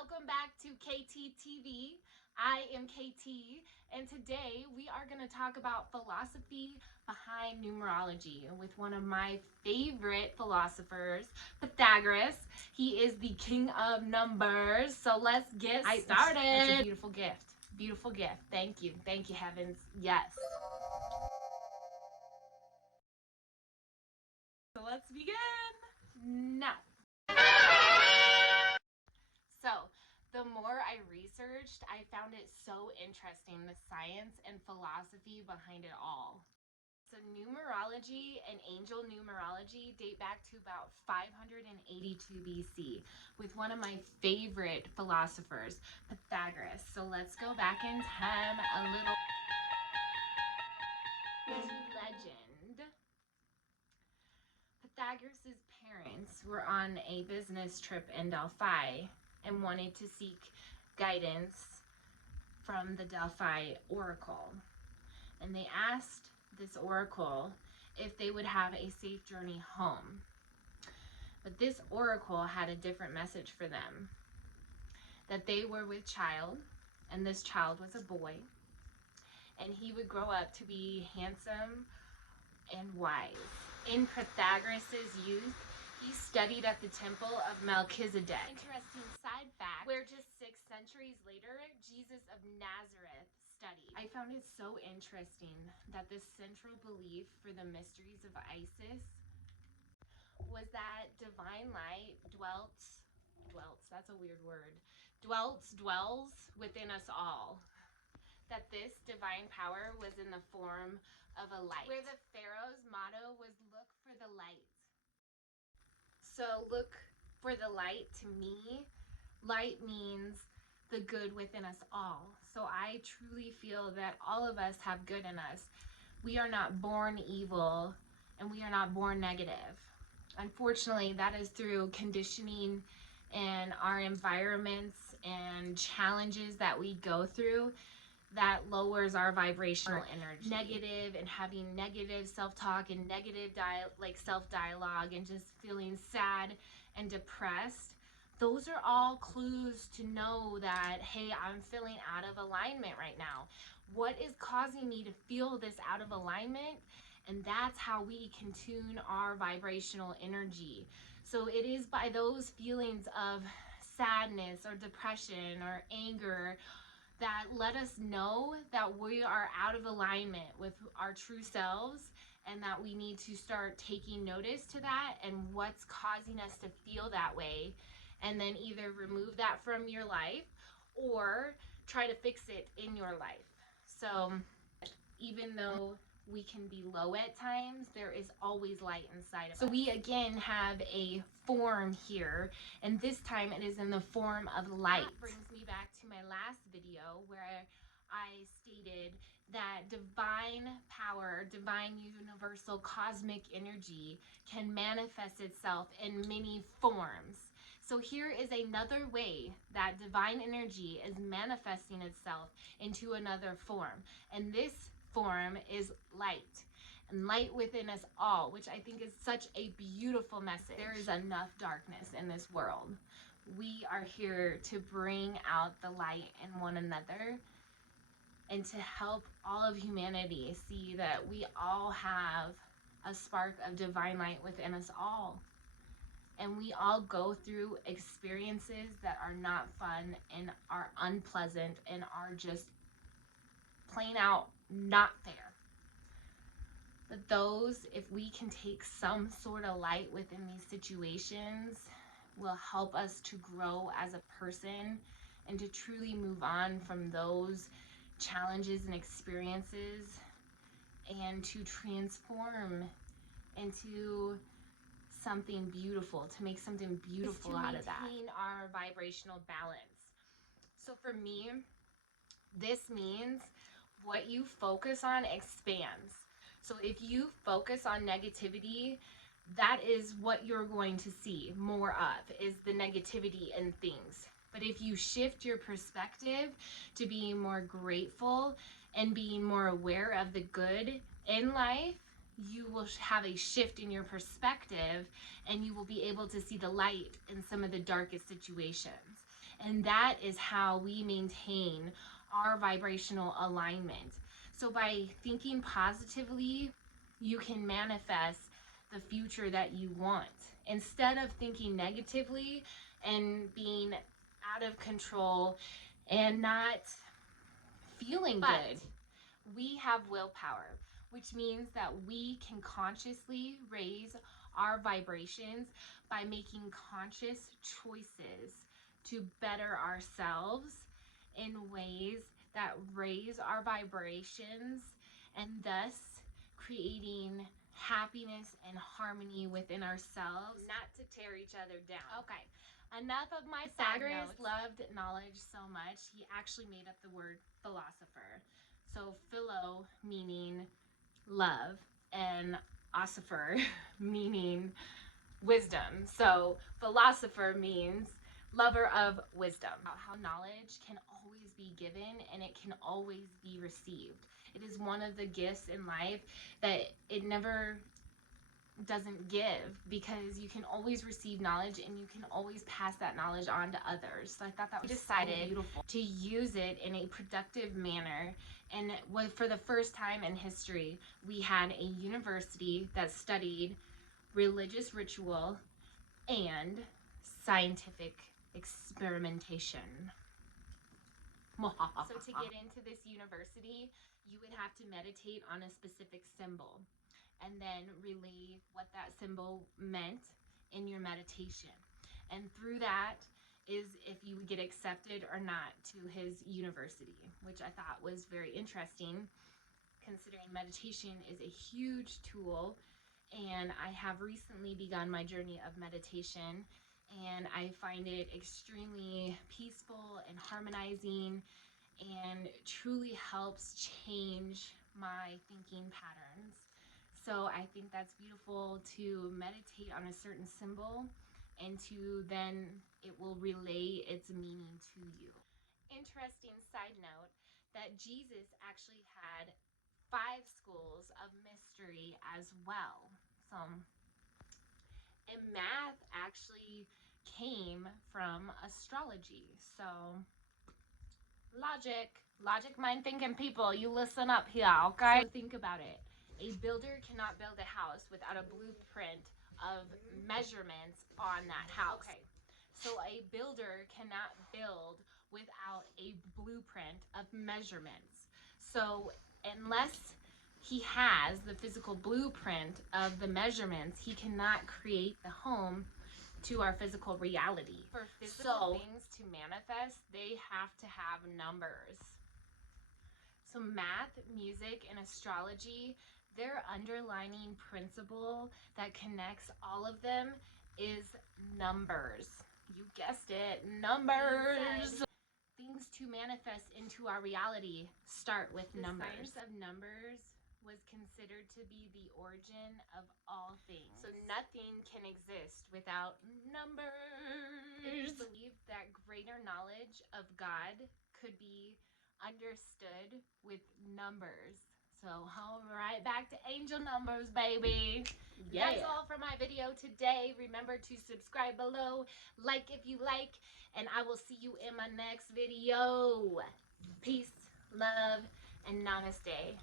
Welcome back to KT TV. I am KT, and today we are going to talk about philosophy behind numerology with one of my favorite philosophers, Pythagoras. He is the king of numbers. So let's get started. That's a beautiful gift. Beautiful gift. Thank you. Thank you, heavens. Yes. So let's begin now. So, the more I researched, I found it so interesting, the science and philosophy behind it all. So, numerology and angel numerology date back to about 582 BC with one of my favorite philosophers, Pythagoras. So, let's go back in time a little to legend. Pythagoras' parents were on a business trip in Delphi and wanted to seek guidance from the Delphi oracle. And they asked this oracle if they would have a safe journey home. But this oracle had a different message for them. That they were with child, and this child was a boy, and he would grow up to be handsome and wise. In Pythagoras' youth, he studied at the temple of Melchizedek. Interesting side fact, where just 6 centuries later, Jesus of Nazareth studied. I found it so interesting that the central belief for the mysteries of Isis was that divine light that's a weird word, dwells within us all. That this divine power was in the form of a light. Where the pharaoh's motto was look for the light. So look for the light, to me, light means the good within us all. So I truly feel that all of us have good in us. We are not born evil and we are not born negative. Unfortunately, that is through conditioning and our environments and challenges that we go through that lowers our vibrational energy. Negative and having negative self-talk and negative self-dialogue and just feeling sad and depressed. Those are all clues to know that, hey, I'm feeling out of alignment right now. What is causing me to feel this out of alignment? And that's how we can tune our vibrational energy. So it is by those feelings of sadness or depression or anger that let us know that we are out of alignment with our true selves and that we need to start taking notice to that and what's causing us to feel that way, and then either remove that from your life or try to fix it in your life. So even though we can be low at times, there is always light inside of us. So we again have a form here, and this time it is in the form of light. That brings me back to my last video where I stated that divine power, divine universal cosmic energy can manifest itself in many forms. So here is another way that divine energy is manifesting itself into another form, and this form is light, and light within us all, which I think is such a beautiful message. There is enough darkness in this world. We are here to bring out the light in one another and to help all of humanity see that we all have a spark of divine light within us all. And we all go through experiences that are not fun and are unpleasant and are just plain out not fair. But those, if we can take some sort of light within these situations, will help us to grow as a person and to truly move on from those challenges and experiences and to transform into something beautiful, to make something beautiful out of that. To maintain our vibrational balance. So for me, this means what you focus on expands. So if you focus on negativity, that is what you're going to see more of, is the negativity in things. But if you shift your perspective to being more grateful and being more aware of the good in life, you will have a shift in your perspective and you will be able to see the light in some of the darkest situations. And that is how we maintain our vibrational alignment. So by thinking positively, you can manifest the future that you want. Instead of thinking negatively and being out of control and not feeling good, we have willpower, which means that we can consciously raise our vibrations by making conscious choices to better ourselves in ways that raise our vibrations and thus creating happiness and harmony within ourselves, not to tear each other down. Okay, enough of my Pythagoras loved knowledge so much, he actually made up the word philosopher. So philo meaning love and osopher meaning wisdom. So philosopher means lover of wisdom. How knowledge can always be given and it can always be received. It is one of the gifts in life that it never doesn't give, because you can always receive knowledge and you can always pass that knowledge on to others. So I thought that was decided so beautiful to use it in a productive manner. And for the first time in history, we had a university that studied religious ritual and scientific experimentation. So to get into this university, you would have to meditate on a specific symbol and then relay what that symbol meant in your meditation. And through that is if you would get accepted or not to his university, which I thought was very interesting, considering meditation is a huge tool. And I have recently begun my journey of meditation, and I find it extremely peaceful and harmonizing and truly helps change my thinking patterns. So I think that's beautiful to meditate on a certain symbol and to then it will relay its meaning to you. Interesting side note that Jesus actually had 5 schools of mystery as well. So, and math actually came from astrology. So, logic, mind thinking people, you listen up here, okay? So think about it. A builder cannot build a house without a blueprint of measurements on that house. Okay. So a builder cannot build without a blueprint of measurements. So unless he has the physical blueprint of the measurements, he cannot create the home to our physical reality. For physical things to manifest, they have to have numbers. So math, music, and astrology, their underlining principle that connects all of them is numbers. You guessed it, numbers. Things to manifest into our reality start with numbers. The science of numbers was considered to be the origin of all things. So nothing can exist without numbers. It's believed that greater knowledge of God could be understood with numbers. So right back to angel numbers, baby. Yeah. That's all for my video today. Remember to subscribe below, like if you like, and I will see you in my next video. Peace, love, and namaste.